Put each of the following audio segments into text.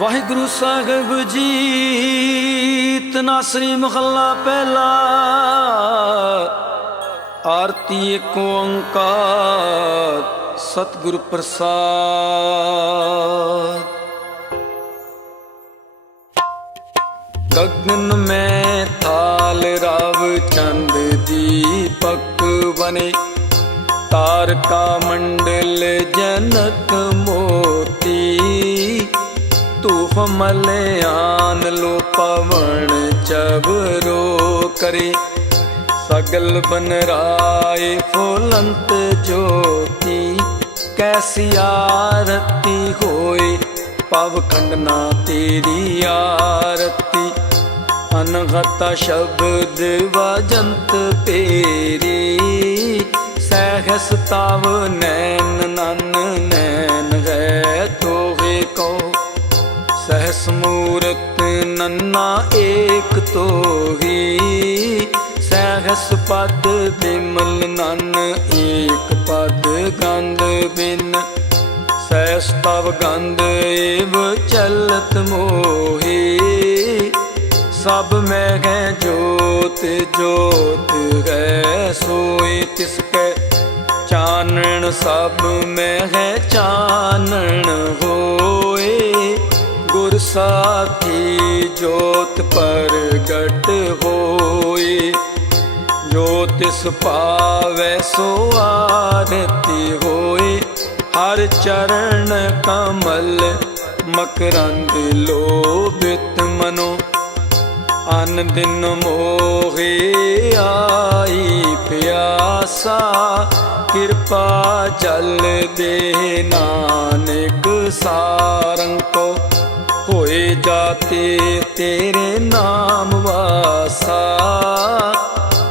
ਵਾਹਿਗੁਰੂ ਸਾਹਿਬ ਜੀ, ਤਨਾਸਰੀ ਮਹੱਲਾ ਪਹਿਲਾ। ਆਰਤੀ ਏਕ ਓੰਕਾਰ, ਸਤਿਗੁਰ ਪ੍ਰਸਾਦ। ਗਗਨ ਮੈਂ ਥਾਲ ਰਵ ਚੰਦ ਦੀਪਕ ਬਨੇ, ਤਾਰਕਾ ਮੰਡਲ ਜਨਕ ਧੂਫ ਮਲਿਆਨ ਲੋ ਪਵਨ ਚਬਰੋ ਕਰੇ। ਸਗਲ ਬਨ ਰਾਏ ਫੁਲੰਤ ਜੋਤੀ, ਕੈਸੀ ਆਰਤੀ ਹੋਏ, ਪਵ ਖੰਡਨਾ ਤੇਰੀ ਆਰਤੀ। ਅਨਹਤ ਸ਼ਬਦ ਵਜੰਤ ਪੇਰੀ ਸਹਿਸ ਨੈਨ ਨਨ ਨੈਨ ਹੈ ਸਹਸ ਮੂਰਤ ਨੰਨਾ ਏਕ ਤੋਹੀ, ਸਹਸ ਪਦ ਬਿਮਲ ਨਨ ਏਕ ਪਦ ਗੰਧ ਬਿਨ, ਸਹਿਸ ਤਵ ਗੰਧ ਏਵ ਚਲਤ ਮੋਹੀ। ਸਭ ਮੈਂ ਹੈ ਜੋਤ ਜੋਤ ਹੈ ਸੋਏ ਤਿਸ ਕੈ ਚਾਨਣ, ਸਭ ਮੈਂ ਹੈ ਚਾਨਣ ਹੋਏ। ਸਾਥੀ ਸਾਖੀ ਜੋਤ ਪ੍ਰਗਟ ਹੋਈ ਜੋ ਤਿਸ ਪਾਵੈ ਸੋ ਆਰਤੀ ਹੋਏ। ਹਰ ਚਰਨ ਕਮਲ ਮਕਰੰਦ ਲੋਭਿਤ ਮਨੋ। ਅਨ ਦਿਨ ਮੋਹੇ ਆਈ ਪਿਆਸਾ। ਕਿਰਪਾ ਜਲ ਦੇ ਨਾਨਕ ਸਾਰੰਗ ਕੋ। ਹੋਏ ਜਾਤੇ ਤੇਰੇ ਨਾਮ ਵਾਸਾ।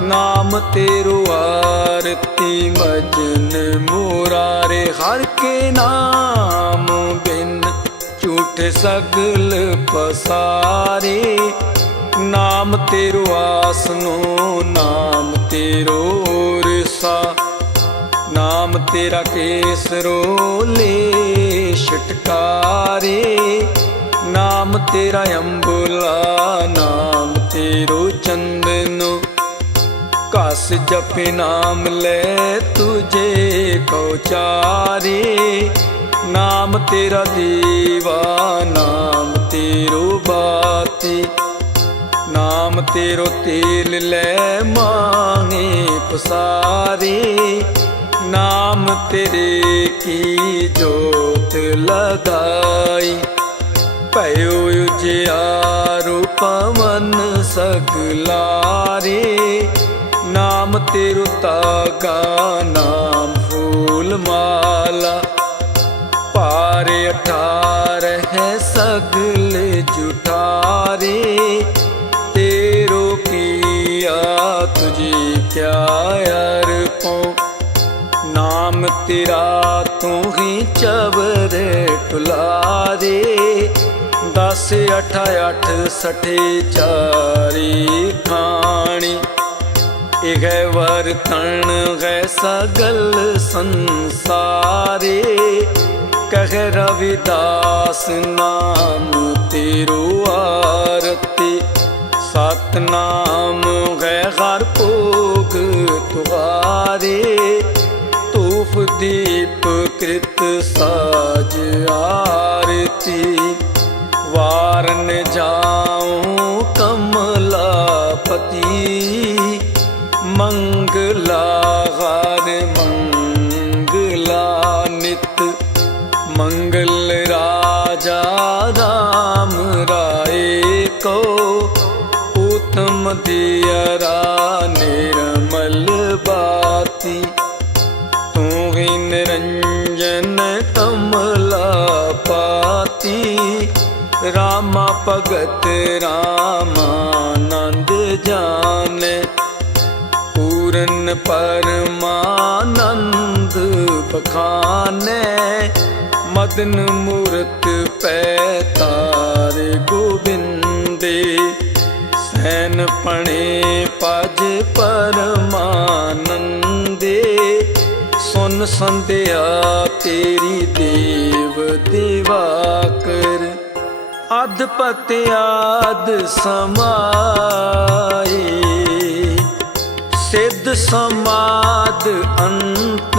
ਨਾਮ ਤੇਰੂ ਆਰਤੀ ਮਜਨ ਮੁਰਾਰੇ, ਹਰ ਕੇ ਨਾਮ ਬਿਨ ਝੂਠ ਸਗਲ ਪਸਾਰੇ। ਨਾਮ ਤੇਰੋ ਆਸਨੋ, ਨਾਮ ਤੇਰੋ ਰਸਾ ਨਾਮ ਤੇਰਾ ਕੇਸਰੋ ਲੈ ਛਟਕਾਰੇ ਨਾਮ ਤੇਰਾ ਅੰਬੁਲਾ, ਨਾਮ ਤੇਰੋ ਚੰਦਨੋ। ਕਸ ਜਪੇ ਨਾਮ ਲੈ ਤੁਝੇ ਕੋ ਚਾਰੇ। ਨਾਮ ਤੇਰਾ ਦੀਵਾ, ਨਾਮ ਤੇਰੋ ਬਾਤੀ। ਨਾਮ ਤੇਰੋ ਤੇਲ ਲੈ ਮਾਂਗੇ ਪਸਾਰੇ। ਨਾਮ ਤੇਰੇ ਕੀ ਜੋਤ ਲਗਾਈ। ਭਇਓ ਉਜਿਆਰੂ ਪਵਨ ਸਗਲਾਰੇ, ਨਾਮ ਤੇਰੋ ਤਾਗਾ ਨਾਮ ਫੂਲ ਮਾਲਾ। ਪਾਰੇ ਅਠਾਰ ਹੈ ਸਗਲ ਜੁਠਾਰੇ, ਤੇਰੋ ਕੀਆ ਤੁਝੀ ਕਿਆ ਅਰਪੋ ਨਾਮ ਤੇਰਾ ਤੂੰ ਹੀ ਚਬਰ ਟੁਲਾਰੇ ਦਸ, ਅਠ ਅਠ, ਸਠੇ ਚਾਰੀ ਖਾਣੀ। ਇਹ ਵਰਤਣ, ਹੈ ਸਗਲ ਸੰਸਾਰੇ। ਕਹਿ ਰਵਿਦਾਸ ਨਾਮ ਤੇਰੂ ਆਰਤੀ। ਸਤਨਾਮ ਗੈ ਹਰ ਭੋਗ ਤੁਹਾਰੇ। ਧੂਫ ਦੀਪ ਕ੍ਰਿਤ ਸਾਜ ਆਰਤੀ। ਵਾਰਨ ਜਾਉ ਕਮਲਾਪਤੀ ਮੰਗਲਾ ਹਰ ਮੰਗਲਾ ਨਿਤ, ਮੰਗਲ ਰਾਜਾ ਰਾਮ ਰਾਏ ਕੋ, ਉਤਮ ਦਿਯਰਾ ਨਿਰਮਲ ਬਾਤੀ, ਤੂੰ ਹੀ ਨਿਰੰਜਨ ਰਾਮਾ ਭਗਤ ਰਾਮਾਨੰਦ ਜਾਣੈ, ਪੂਰਨ ਪਰਮਾਨੰਦ ਬਖਾਨੈ ਮਦਨ ਮੂਰਤ ਪੈ ਤਾਰ ਗੋਬਿੰਦੇ, ਸੈਨ ਪਣੇ ਪਜ ਪਰਮਾਨੰਦੇ, ਸੁਨ ਸੰਧਿਆ ਤੇਰੀ ਦੇਵ ਦਿਵਾਕਰ ਅਧਪਤ ਆਦ ਸਮਾਏ ਸਿੱਧ ਸਮਾਦ ਅੰਤ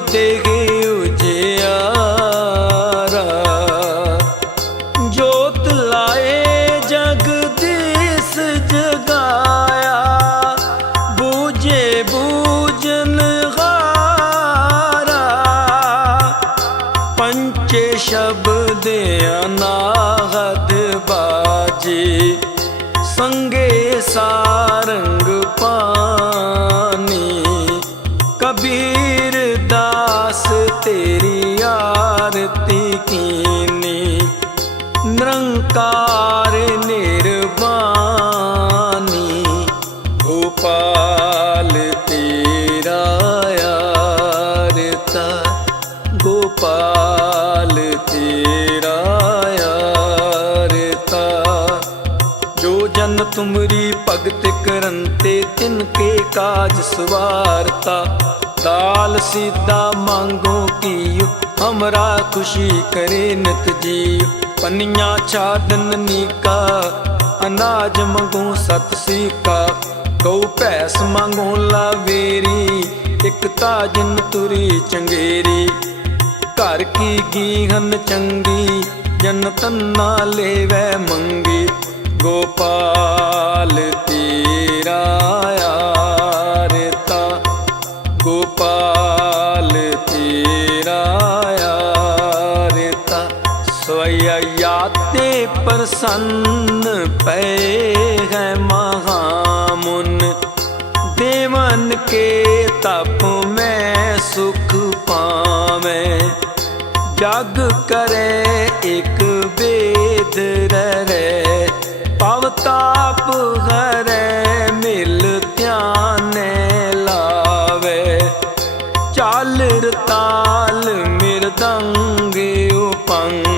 ਦੀਪਕ ਨਿਰੰਕਾਰ ਨਿਰਵਾਨੀ ਗੋਪਾਲ ਤੇਰਾ ਆਰਤਾ, ਗੋਪਾਲ ਤੇਰਾ ਆਰਤਾ। ਜੋ ਜਨ ਤੁਮਰੀ ਭਗਤ ਕਰੰਤੇ, ਤਿਨ ਕੇ ਕਾਜ ਸਵਾਰਤਾ। ਦਾਲ ਸੀਦਾ ਮੰਗੋ ਕੀਓ, ਹਮਰਾ ਖੁਸ਼ੀ ਕਰੇ ਨਿਤ ਜੀ ਪੰਨੀਆਂ ਛਾਦਨ ਨੀਕਾ, ਅਨਾਜ ਮੰਗੋ ਸਤ ਸੀਕਾ। ਗਊ ਭੈਸ ਮੰਗੋ ਲਾਵੇਰੀ, ਇੱਕ ਤਾਜਨ ਤੁਰੀ ਚੰਗੇਰੀ। ਘਰ ਕੀ ਗੀਹਨ ਚੰਗੀ, ਜਨ ਤੰਨਾ ਲੈਵੈ ਮੰਗੀ। ਗੋਪਾਲ ਤੇਰਾ ਆਰਤਾ ਸਵਯਾਤੇ ਪ੍ਰਸੰਨ ਪਏ ਹੈ ਮਹਾਮੁਨ। ਦੇਵਨ ਕੇ ਤਪ ਮੈਂ ਸੁਖ ਪਾਵੇਂ। ਜਗ ਕਰੇ ਇਕ ਵੇਦ ਰਰੇ। ਪਵ ਤਾਪ ਹਰੇ ਮਿਲ ਧਿਆਨੇ ਲਾਵੇ। ਚਾਲ ਰਤਾਲ ਮਿਰਦੰਗ ਉਪੰਗ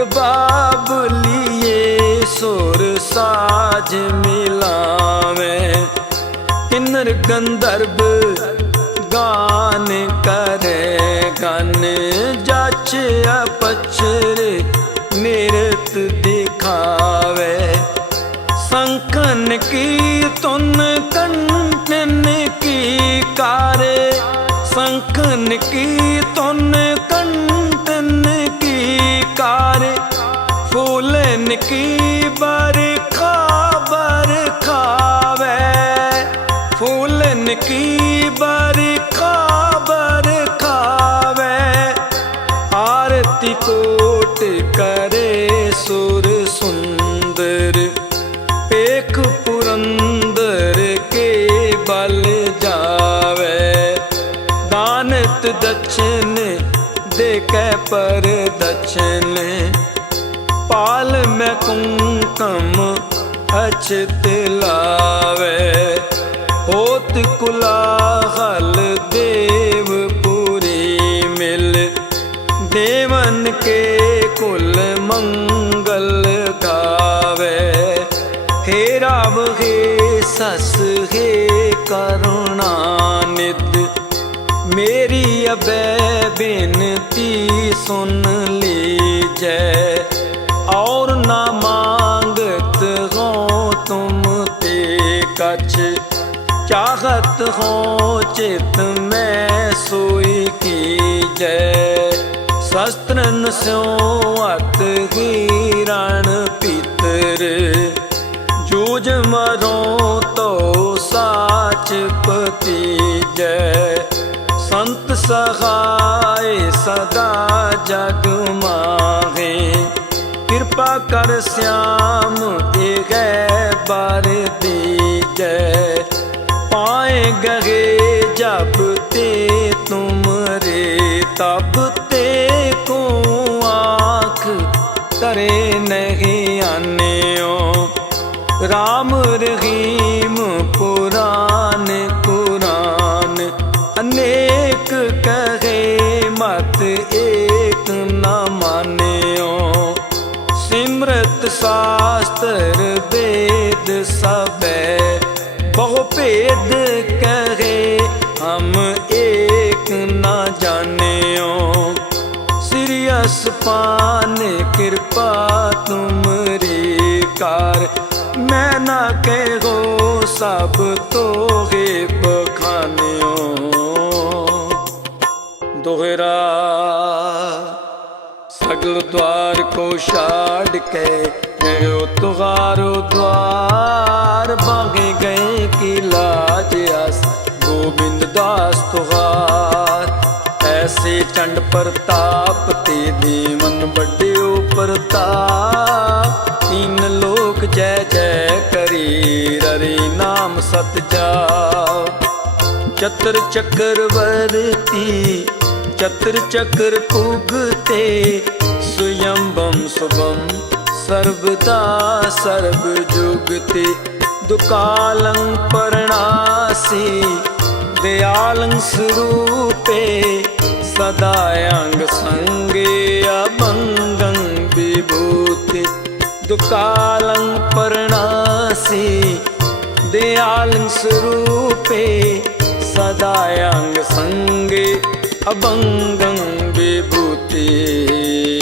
ਰਬਾਬ ਲੀਏ, ਸੁਰ ਸਾਜ ਮਿਲਾਵੇਂ। ਕਿਨਰ ਗੰਧਰਬ ਗਾਨ ਕਰੇ, ਗਨ ਜਚ ਅਪਚਰ ਨਿਰਤ ਦਿਖਾਵੇ। ਸੰਖਨ ਕੀ ਤੁਨ ਕੰਟਨ ਕੀ ਕਾਰੇ? ਸੰਖਨ ਕੀ ਤੁਨ ਕੰਟਨ ਕੀ ਕਾਰੇ ਫੂਲਨ ਕੀ ਬਰਖਾ ਬਰਖਾਵੇ ਫੂਲਨ ਕੀ ਬਰਖਾ ਬਰਖਾਵੇ ਆਰਤੀ ਕੋਟ ਕਰੇ ਸੁਰ ਸੁੰਦਰ। ਏਕ ਪੁਰੰਦਰ ਕੇ ਬਲ ਜਾਵੇ। ਦਾਨਤ ਦਛਨ ਦੇ ਕੈ ਪਰ ਦਛਨ। ਮੈਂ ਕੁੰਕਮ ਅਛਤ ਲਾਵੇ। ਹੋਤ ਕੁਲਾਹਲ ਦੇਵ ਪੁਰੀ ਮਿਲ। ਦੇਵਨ ਕੇ ਕੁਲ ਮੰਗਲ ਗਾਵੇ। ਹੇ ਰਾਵ, ਹੇ ਸਸ, ਹੇ ਕਰੁਣਾ ਨਿਤ ਮੇਰੀ ਅਬੈ ਬੇਨਤੀ ਸੁਨ ਲੀਜੈ। ਔਰ ਨਾ ਮੰਗਤ ਹੋ ਤੁਮ ਤੇ ਕਛ। ਚਾਹਤ ਹੋ ਚਿਤ ਮੈਂ ਸੋਈ ਕੀਜੈ ਸ਼ਸਤਰਨ ਸਿਉ ਅਤ ਹੀਰਣ ਪੀਤਰ। ਜੂਜ ਮਰੋ ਤੋ ਸਾਚ ਪਤੀਜੈ ਸੰਤ ਸਹਾਇ ਸਦਾ ਜਗ ਮਾਹੇ। ਕਿਰਪਾ ਕਰ ਸਿਆਮ ਦੇ ਗਏ ਬਾਰ ਦੇ ਜੈ ਪਾਏ ਗਏ ਜਬ ਤੇ ਤੁਮਰੇ ਤਬ ਤੇ ਕੋ ਆਖ ਤਰੇ ਨਹੀਂ ਆਨੇਓ। ਰਾਮ ਰਹੀਮ शास्त्र वेद सबे बहु भेद कहे हम एक न जानियो सिरियस पान कृपा तुमरी कार मैं ना कहो सब तो हे बखानियो दोहरा ਸਗਲ ਦਵਾਰ ਕੋ ਛਾੜ ਕੇ ਗਇਓ ਤੁਹਾਰੋ ਦਵਾਰ ਬਾਗੇ ਗਏ ਕੀ ਲਾਜ ਅਸ ਗੋਬਿੰਦ ਦਾਸ ਤੁਹਾਰ। ਐਸੇ ਚੰਡ ਪ੍ਰਤਾਪ ਤੇ ਦੀਵਨ ਵੱਡਿਓ ਪ੍ਰਤਾਪ। ਤਿੰਨ ਲੋਕ ਜੈ ਜੈ ਕਰੀ, ਰਰੀ ਨਾਮ ਸਤ ਜਾ ਚਤਰ ਚੱਕਰ ਵਰਤੀ चक्र पुगते सुयंबम शुभम सर्वदा सर्व जुगते दुकालं परणासी दयालं स्वरूपे सदायांग संगे अभंगं विभूति दुकालं परणासी दयालं स्वरूपे सदायांग संगे अभङ्गं विभूति।